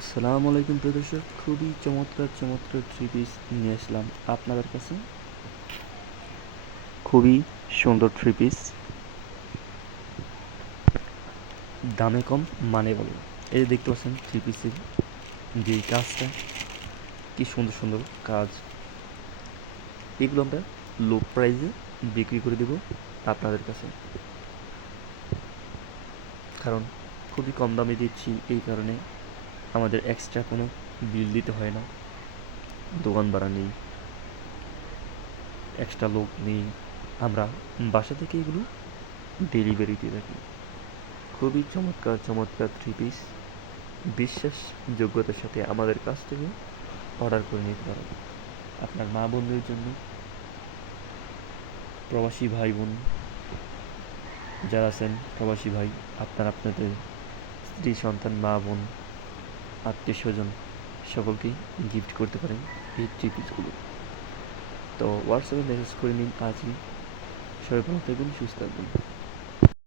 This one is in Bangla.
আসসালামু আলাইকুম প্রিয় দর্শক, খুবই চমৎকার চমৎকার থ্রি পিস নিয়ে আসলাম আপনাদের কাছে। খুবই সুন্দর থ্রি পিস, দামে কম মানে ভালো। এই যে দেখতে পাচ্ছেন থ্রি পিসের যে কাজটা, কি সুন্দর সুন্দর কাজ। এগুলো আমরা লো প্রাইসে বিক্রি করে দেব আপনাদের কাছে, কারণ খুবই কম দামে দিচ্ছি। এই কারণে আমাদের এক্সট্রা কোনো বিল দিতে হয় না, দোকান ভাড়া নেই, এক্সট্রা লোক নেই। আমরা বাসা থেকে এগুলো ডেলিভারি দিয়ে থাকি। খুবই চমৎকার চমৎকার থ্রি পিস, বিশ্বাসযোগ্যতার সাথে আমাদের কাছ থেকে অর্ডার করে নিতে পারেন। আপনার মা বোনদের জন্য, প্রবাসী ভাই বোন যারা আছেন, প্রবাসী ভাই, আপনাদের স্ত্রী সন্তান মা বোন আত্মীয় স্বজন সকলকেই গিফট করতে পারেন এই থ্রি পিসগুলো। তো হোয়াটসঅ্যাপে মেসেজ করে নিন আজই। সবাই ভালো থাকবেন, সুস্থ থাকবেন।